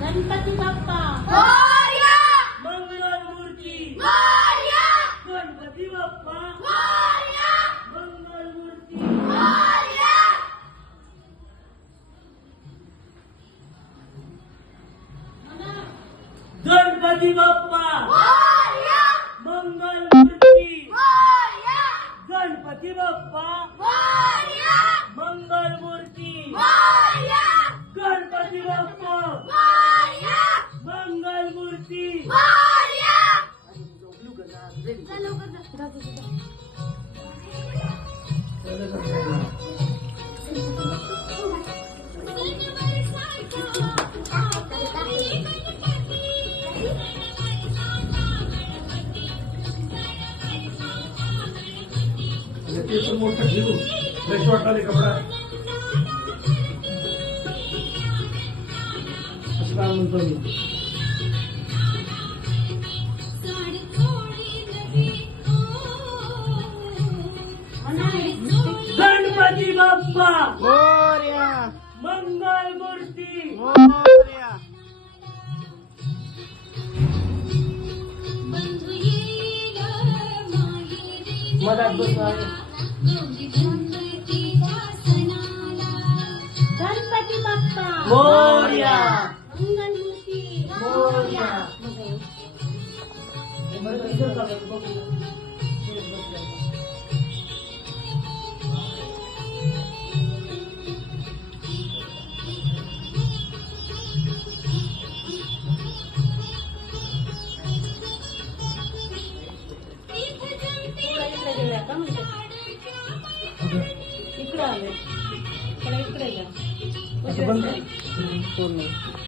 गणपती बाप्पा मंगल मूर्ती गणपती बाप्पा मंगल मूर्ती गणपती बाप्पा मंगल मूर्ती गणपती बाप्पा मंगल मूर्ती गणपती बाप्पा मंगल मूर्ती मोठं घेऊ फ्रेश वाटणारे कपडा असं काय म्हणतो मी गणपती बाप्पा मोरया मंगल मूर्ती मोरया मदत बसवावे गणपती बाप्पा मोरया मंगल मूर्ती मोरया इकडे आले इकडे जा असं बंद पूर्ण